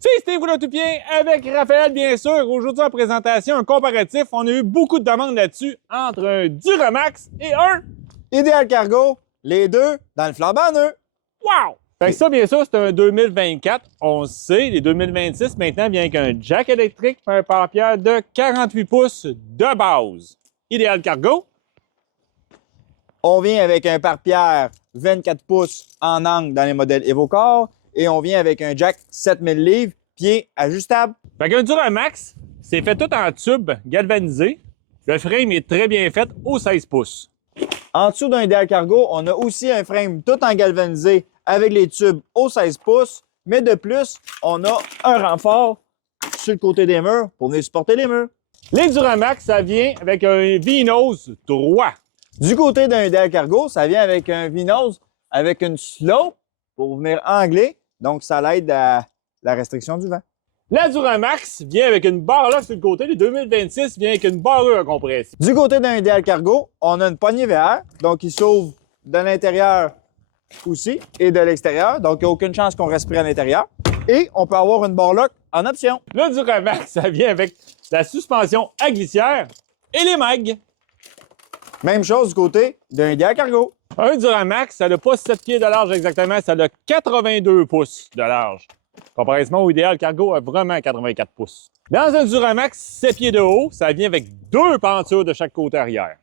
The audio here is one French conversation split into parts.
C'est Steve Rouleau-Tout-Bien avec Raphaël, bien sûr. Aujourd'hui, en présentation, un comparatif. On a eu beaucoup de demandes là-dessus entre un Duramax et un Ideal Cargo, les deux dans le flambant neuf. Wow! Fait que ça, bien sûr, c'est un 2024. On le sait, les 2026 maintenant vient avec un jack électrique et un pare-pierre de 48 pouces de base. Ideal Cargo. On vient avec un pare-pierre 24 pouces en angle dans les modèles EvoCar et on vient avec un jack 7000 livres, pied ajustable. Fait qu'un Duramax, c'est fait tout en tube galvanisé. Le frame est très bien fait au 16 pouces. En dessous d'un Ideal Cargo, on a aussi un frame tout en galvanisé avec les tubes au 16 pouces, mais de plus, on a un renfort sur le côté des murs pour venir supporter les murs. Les Duramax, ça vient avec un V-nose droit. Du côté d'un Ideal Cargo, ça vient avec un V-nose avec une slope pour venir angler, donc ça l'aide à la restriction du vent. La Duramax vient avec une barre sur le côté. Le 2026 vient avec une barre à compression. Du côté d'un Ideal Cargo, on a une poignée VR, donc il s'ouvre de l'intérieur aussi et de l'extérieur, donc il n'y a aucune chance qu'on respire à l'intérieur. Et on peut avoir une barre lock en option. Le Duramax, ça vient avec la suspension à glissière et les mags. Même chose du côté d'un Ideal Cargo. Un Duramax, ça n'a pas 7 pieds de large exactement, ça a 82 pouces de large. Comparativement au Ideal Cargo a vraiment 84 pouces. Dans un Duramax 7 pieds de haut, ça vient avec 2 pentures de chaque côté arrière.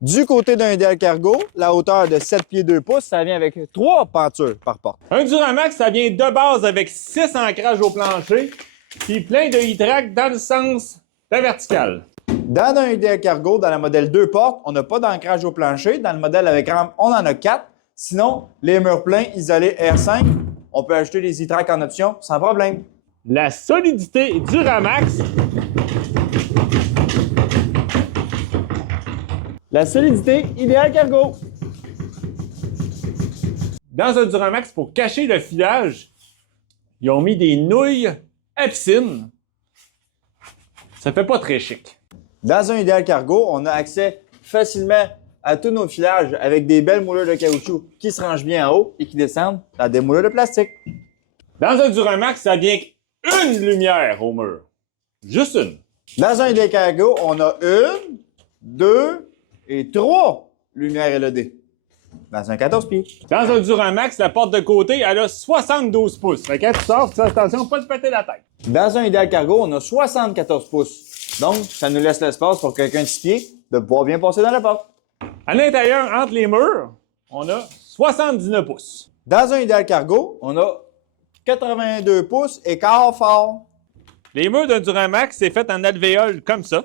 Du côté d'un Ideal Cargo, la hauteur de 7 pieds 2 pouces, ça vient avec 3 pentures par porte. Un Duramax, ça vient de base avec 6 ancrages au plancher, puis plein de e-track dans le sens de la verticale. Dans un Ideal Cargo, dans la modèle 2 portes, on n'a pas d'ancrage au plancher. Dans le modèle avec rampe, on en a 4. Sinon, les murs pleins isolés R5, on peut ajouter les e-tracks en option sans problème. La solidité Duramax. La solidité Ideal Cargo. Dans un Duramax, pour cacher le filage, ils ont mis des nouilles à piscine. Ça fait pas très chic. Dans un Ideal Cargo, on a accès facilement à tous nos filages avec des belles moulures de caoutchouc qui se rangent bien en haut et qui descendent dans des moulures de plastique. Dans un Duramax, ça vient qu'une lumière au mur. Juste une. Dans un Ideal Cargo, on a 1, 2 et 3 lumières LED. Dans un 14 pieds. Dans un Duramax, la porte de côté, elle a 72 pouces. Fait que quand tu sors, fais attention, pas te péter la tête. Dans un Ideal Cargo, on a 74 pouces. Donc, ça nous laisse l'espace pour quelqu'un de 6 pieds de pouvoir bien passer dans la porte. À l'intérieur, entre les murs, on a 79 pouces. Dans un Ideal Cargo, on a 82 pouces et quart fort. Les murs d'un Duramax, c'est fait en alvéole comme ça.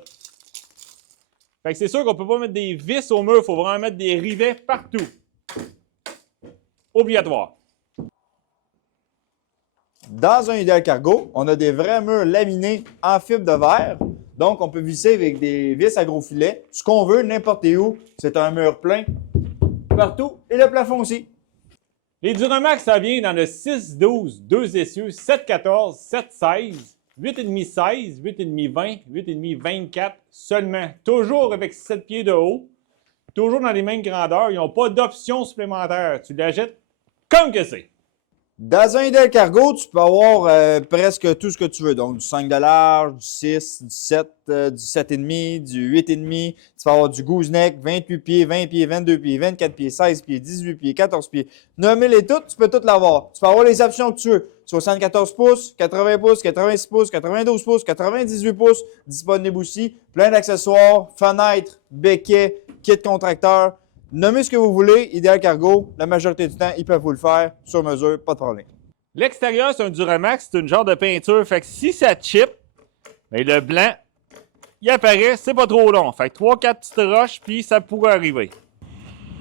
Fait que c'est sûr qu'on peut pas mettre des vis au mur, il faut vraiment mettre des rivets partout. Obligatoire. Dans un Ideal Cargo, on a des vrais murs laminés en fibre de verre. Donc, on peut visser avec des vis à gros filets, ce qu'on veut, n'importe où. C'est un mur plein partout et le plafond aussi. Les Duramax, ça vient dans le 6-12, 2 essieux, 7-14, 7-16, 8,5-16, 8,5-20, 8,5-24 seulement. Toujours avec 7 pieds de haut. Toujours dans les mêmes grandeurs. Ils n'ont pas d'option supplémentaire. Tu l'achètes comme que c'est. Dans un Ideal Cargo, tu peux avoir presque tout ce que tu veux. Donc, du 5 de large, du 6, du 7, du 7,5, du 8,5. Tu peux avoir du gooseneck, 28 pieds, 20 pieds, 22 pieds, 24 pieds, 16 pieds, 18 pieds, 14 pieds. Nommez-les toutes, tu peux toutes l'avoir. Tu peux avoir les options que tu veux. 74 pouces, 80 pouces, 86 pouces, 92 pouces, 98 pouces. Disponible aussi. Plein d'accessoires, fenêtres, béquets, kit contracteur. Nommez ce que vous voulez, Ideal Cargo, la majorité du temps, ils peuvent vous le faire sur mesure, pas de problème. L'extérieur, c'est un Duramax, c'est une genre de peinture. Fait que si ça chip, mais le blanc, il apparaît, c'est pas trop long. Fait que 3-4 petites roches, puis ça pourrait arriver.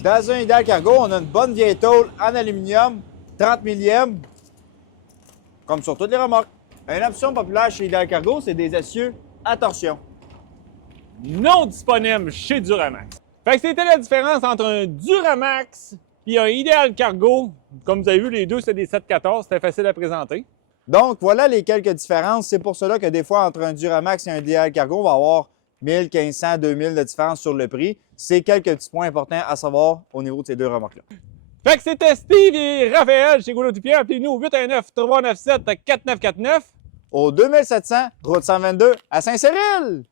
Dans un Ideal Cargo, on a une bonne vieille tôle en aluminium, 30 millième, comme sur toutes les remorques. Une option populaire chez Ideal Cargo, c'est des essieux à torsion. Non disponible chez Duramax. Fait que c'était la différence entre un Duramax et un Ideal Cargo. Comme vous avez vu, les deux, c'est des 7-14. C'était facile à présenter. Donc, voilà les quelques différences. C'est pour cela que des fois, entre un Duramax et un Ideal Cargo, on va avoir 1000, 1500, 2000 de différence sur le prix. C'est quelques petits points importants à savoir au niveau de ces deux remorques-là. Fait que c'était Steve et Raphaël chez Goulot du Pierre. Appelez-nous au 819-397-4949. Au 2700, route 122 à Saint-Cyril.